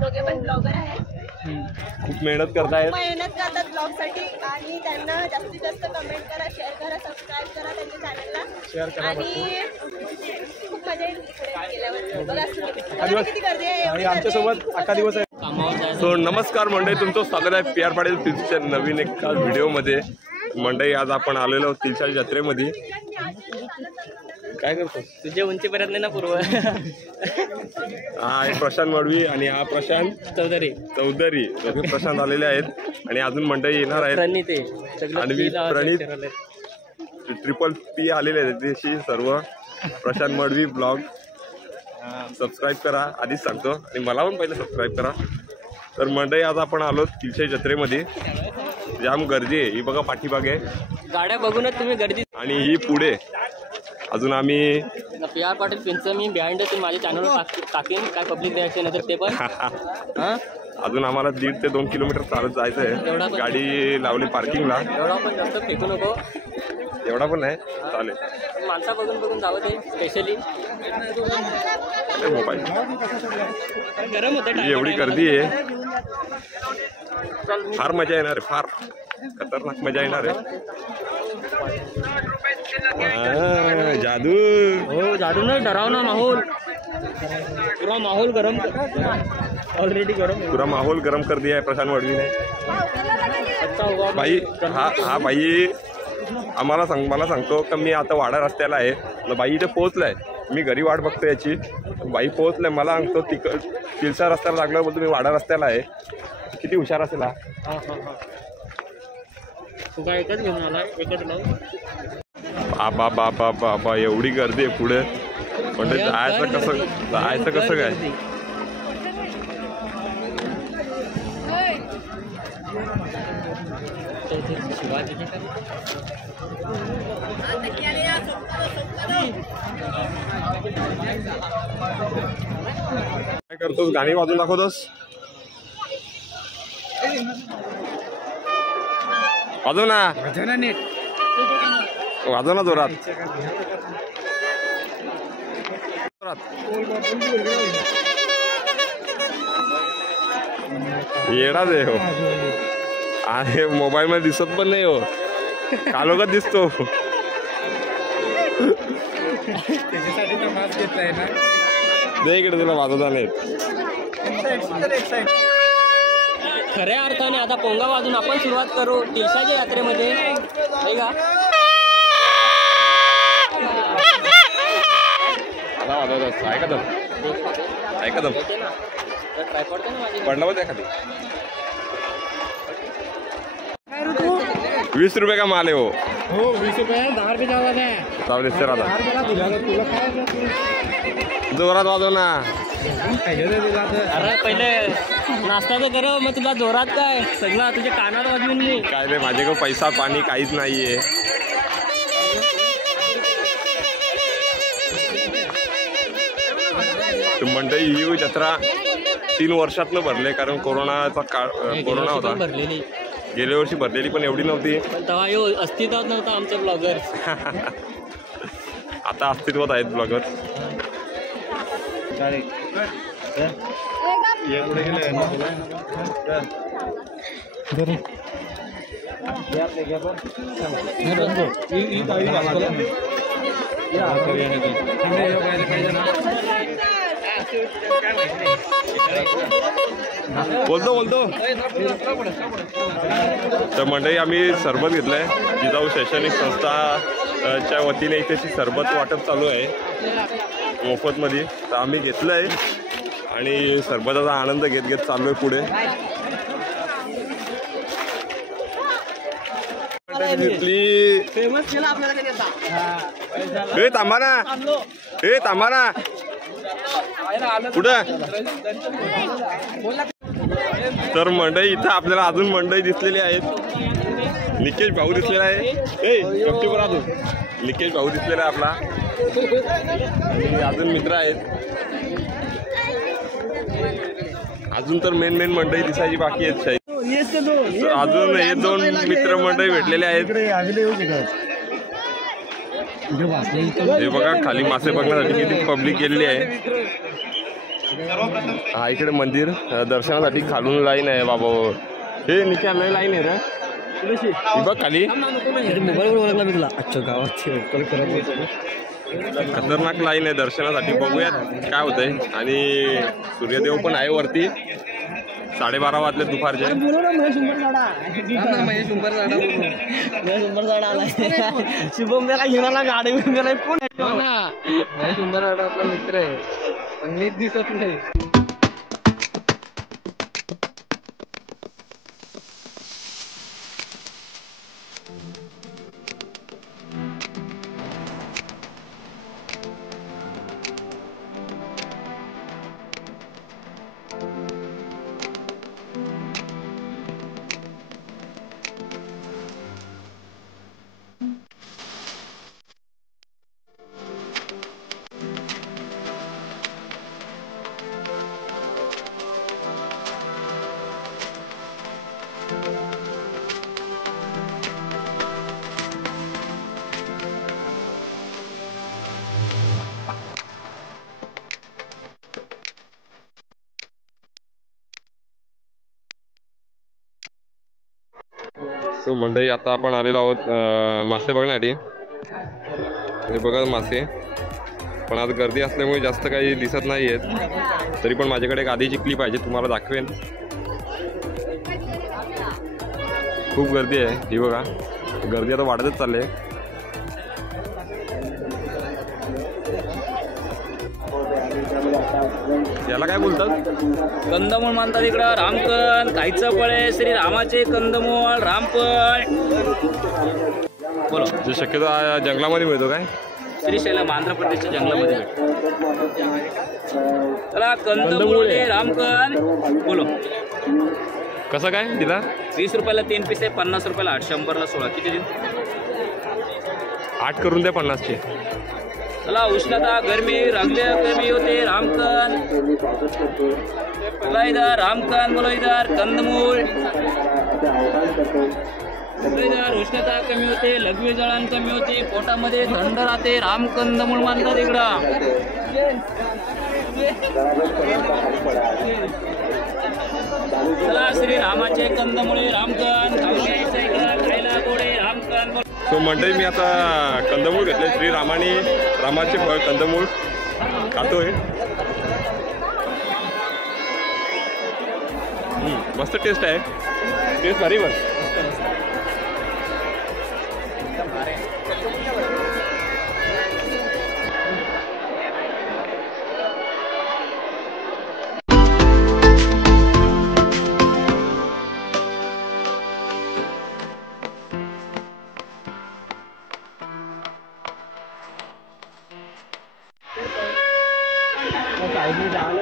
दोघे पण ब्लॉगर आहेत, खूप मेहनत करतायत ब्लॉग साठी आणि त्यांना जास्तीत जास्त कमेंट करा, शेअर करा, सबस्क्राईब करा त्यांच्या चॅनलला आणि खूप मजा येईल इकडे गेल्यावर. बघा किती गर्दी आहे आमच्यासोबत 8 दिवस आहे. सो नमस्कार मंडळी, तुमचं स्वागत आहे पी आर पाटील फिल्मच्या नवीन एका व्हिडिओमध्ये. मंडळी आज आपण आलेलो तिलशा जत्रेमध्ये. काय करतो तुझ्या उंचीपर्यंत नाही ना पूर्व. हा प्रशांत मडवी आणि हा प्रशांत चौधरी दोघे प्रशांत आलेले आहेत आणि अजून मंडळी येणार आहेत. आणि प्रणित PPP आलेले आहेत त्याशी सर्व. प्रशांत मडवी ब्लॉग सबस्क्राईब करा आधीच सांगतो, आणि मला पण पहिले सबस्क्राईब करा. तर मंडळी आज आपण आलो तिलशा जत्रेमध्ये. जाम गर्दी आहे, ही बघा पाठीमागे गाड्या बघूनच तुम्ही गर्दी. आणि ही पुढे अजून आम्ही पी आर पाटील फिल्मचं मी बिहाइंड माझ्या चॅनलवर टाकेन, काय पब्लिक रिॲक्शन आहे ते पण. अजून आम्हाला 1.5 ते 2 किलोमीटर चालत जायचं आहे. गाडी लावली पार्किंगला. एवढा पण जास्त फेकू नको. एवढा पण नाही, चालेल. माणसा बघून जावं ते स्पेशली. मोबाईल गरम होतं, एवढी गर्दी आहे, फार मजा येणार आहे, फार खतरनाक मजा येणार आहे. जादू हो, जादू नाही, डरावना माहौल. पूरा माहौल गरम, ऑलरेडी गरम, पूरा माहौल गरम कर दिया है प्रशांत मडवी ने. भाई हा भाई मला सांगतो का मी आता वाडा रस्त्याला आहे. बाई इथे पोहोचलाय, मी घरी वाट बघतो याची. बाई पोहोचलाय, मला सांगतो तिलसा रस्त्याला लागला, बोलतो मी वाडा रस्त्याला आहे. किती हुशार असेल हा. तुझा एकच घेऊन आला, एकच लावून. बाबा एवढी गर्दी आहे पुढे. म्हणजे जायचं कसं काय. काय करतोस, गाणी वाजून दाखवतोस? वाजव ना जोरात. येडा दे हो, आणि मोबाईल मध्ये दिसत पण नाही हो, कालोखात दिसतो. त्याच्यासाठी तर मास्क घेतलाय ना. दे इकडे, तुला वाजवता नाहीत. खऱ्या अर्थाने आता पोंगा वाजून आपण सुरुवात करू तिलशाच्या यात्रेमध्ये, नाही का? ऐकदम पडला होता एखादी. 20 रुपये का माल आहे हो. 20 रुपये, 10 रुपये जावा जोरात वाजव ना. अरे पहिले नाश्ता तर कर, मग तुला जोरात काय सगळं तुझ्या कानात वाजवून मी काय रे. माझ्याकडे पैसा पाणी काहीच नाहीये. मंडई ही जत्रा 3 वर्षातनं भरले, कारण कोरोनाचा काळ, कोरोना होता. गेल्या वर्षी भरलेली पण एवढी नव्हती. तेव्हा अस्तित्वात नव्हता आमचं ब्लॉगर. आता अस्तित्वात आहेत ब्लॉगर. बोलतो तर मंडळी आम्ही सरबत घेतलंय. जिजाऊ शैक्षणिक संस्थाच्या वतीने इथे सरबत वाटप चालू आहे मोफतमध्ये. तर आम्ही घेतलंय आणि सरबताचा आनंद घेत चालू आहे पुढे. थांबा ना पुढं. तर मंडई इथं आपल्याला अजून मंडई दिसलेली आहेत. निकेश भाऊ दिसलेला आहे. निकेश भाऊ दिसलेला आहे आपला. आणि अजून मित्र आहेत. अजून तर मेन मंडई दिसायची बाकी आहेत. अजून हे 2 मित्र मंडळी भेटलेले आहेत. हे बघा खाली मासे बघण्यासाठी किती पब्लिक गेलेली आहे. हा इकडे मंदिर दर्शनासाठी खालून लाईन आहे बाबा. हे निकी लय लाईन आहे रे. बघ खाली मोबाईलवर ओळखला मी तुला. अच्छा गावात खतरनाक लाईन आहे दर्शनासाठी. बघूयात काय होतंय. आणि सूर्यदेव पण आहे वरती. 12:30 वाजले दुपारचे. शुभम त्याला घेऊन गाडी घेऊन कोण सुंदर आपला मित्र आहे पण नीट दिसत नाही. सो मंडळी आता आपण आलेलो आहोत मासे बघण्यासाठी. हे बघा मासे. पण आज गर्दी असल्यामुळे जास्त काही दिसत नाही आहेत. तरी पण माझ्याकडे एक आधीची क्लिप पाहिजे तुम्हाला दाखवेन. खूप गर्दी आहे. ही बघा गर्दी आता वाढतच चालली आहे. याला काय बोलतात? कंदमूळ म्हणतात इकडं. रामकण खायचं फळे श्री रामाचे कंदमूळ रामफळ. बोलो. जे शक्यतो जंगलामध्ये मिळतो काय? श्रीशैलम आंध्र प्रदेशच्या जंगलामध्ये भेटतो. चला कंदमूळ रामकण. बोलो. कसं काय तिला? 20 रुपयाला 3 पीस आहे. 50 रुपयाला 8. 100ला 16. किती देऊ? 8 करून द्या 50चे. चला उष्णता गरमी रंगले गरमी होते. रामकण. चला इधर रामकण. बोलो इधर कंदमूळ. इधर उष्णता कमी होते. लघवी जळण कमी होते. पोटामध्ये थंड राहते. रामकंदमूळ म्हणतात इकडं. चला श्री रामाचे कंदमुळे रामकण खाऊन घ्यायचं इकडं. खायला गोडे रामकण. सो मंडळी मी आता कंदमूळ घेतले. श्री रामाचे फळ कंदमूळ खातोय. मस्त टेस्ट आहे. टेस्ट भारी बघ.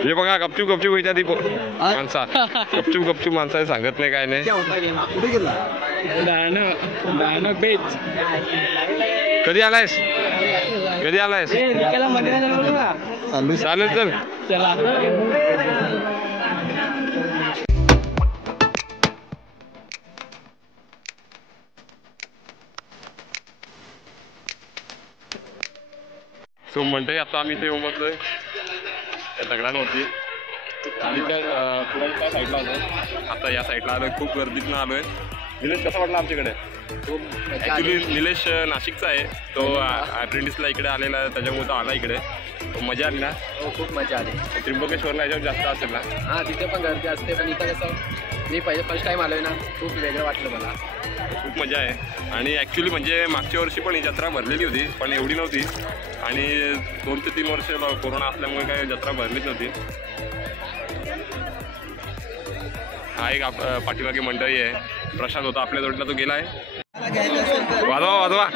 हे बघा गपचूप व्हायच्या ती माणसा. गपचूप माणसा सांगत नाही काय नाही. कधी आलायस? चालेल चल. सो म्हणते आता आम्ही ते उमटलोय दगडांवरती. आणि त्या साईडला आलोय. आता या साईडला आलोय. खूप गर्दीतनं आलोय. निलेश कसा वाटला आमच्याकडे? ॲक्च्युली निलेश नाशिकचा आहे. तो अप्रेंटिसला इकडे आलेला आहे. त्याच्यामुळे तो आला इकडे. मजा आली ना? हो खूप मजा आली. त्र्यंबकेश्वरला याच्यावर जास्त असेल ना? हां तिथे पण गर्दी असते. पण इथं कसं मी फर्स्ट टाईम आलोय ना. खूप वेगळं वाटलं मला. खूप मजा आहे. आणि ॲक्च्युली म्हणजे मागच्या वर्षी पण ही जत्रा भरलेली होती पण एवढी नव्हती. आणि 2 ते 3 वर्ष कोरोना असल्यामुळे काही जत्रा भरलीच नव्हती. हा एक पाठीमागे मंडळी आहे. प्रशांत होता आपल्या जोडीला. तो गेला आहे. वाजवा.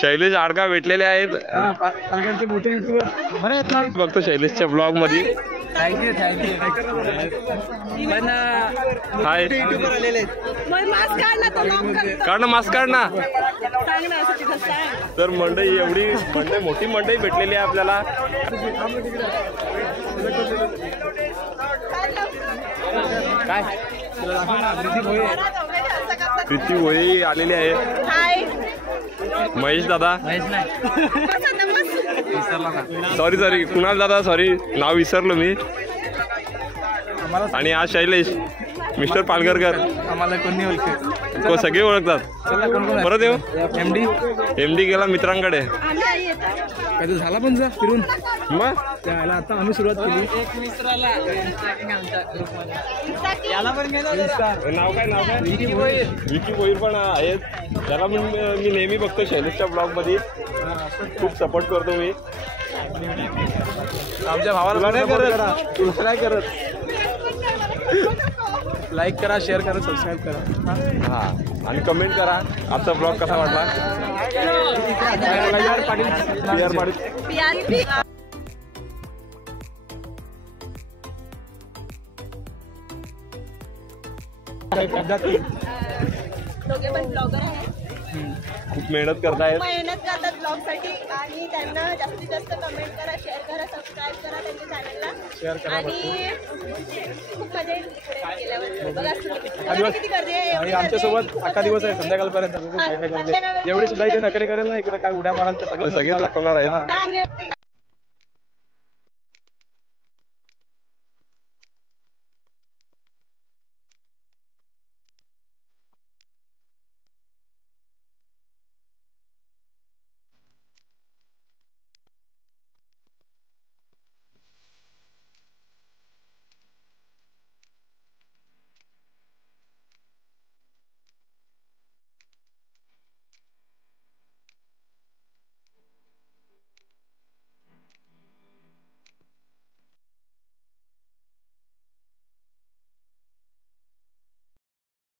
शैलेश आडगाव भेटलेले आहेत. बघतो शैलेशच्या ब्लॉग मध्ये. थँक्यू हाय मास्क काढ ना, तो लॉक करतो. काढ ना मास्क काढ ना. सांग ना असं तिथं सांग. तर मंडई एवढी मोठी मंडई भेटलेली आहे आपल्याला. काय प्रीती भोई आलेली आहे. हाय महेश दादा. बसा ना, बस. सॉरी कुणाल दादा, सॉरी नाव विसरलो मी. आणि आज शैलेश मिस्टर पालघरकर. आम्हाला कोणी ओळखत सगळे ओळखतात. परत येऊ. एमडी गेला मित्रांकडे. आम्ही आई येतो. कधी झाला पण जा फिरून मग त्याला आता आम्ही सुरुवात केली. नाव काय विकी भोईर पण आहेत. त्याला पण मी नेहमी बघतो शैलेशच्या ब्लॉग मध्ये. खूप सपोर्ट करतो मी. आमच्या भावाला नाही करत. लाईक करा, शेअर करा, सबस्क्राईब करा. हा आणि कमेंट करा आजचा ब्लॉग कसा वाटला. पियाली. दोघे पण ब्लॉगर आहेत. खूप मेहनत करतायत. मेहनत करतात ब्लॉग साठी आणि त्यांना जास्तीत जास्त कमेंट करा, शेअर करा, सबस्क्राईब करा त्यांच्या चॅनलला. आणि खूप मजा येईल इकडे गेल्यावर. बघा तुम्ही किती गर्दी आहे. एवढी आमच्यासोबत अख्खा दिवस आहे संध्याकाळपर्यंत. एवढी सुद्धा इथे नकरी करेल ना, इकडे काय उड्या माराल तर सगळे दाखवणार आहेत. गर्दी.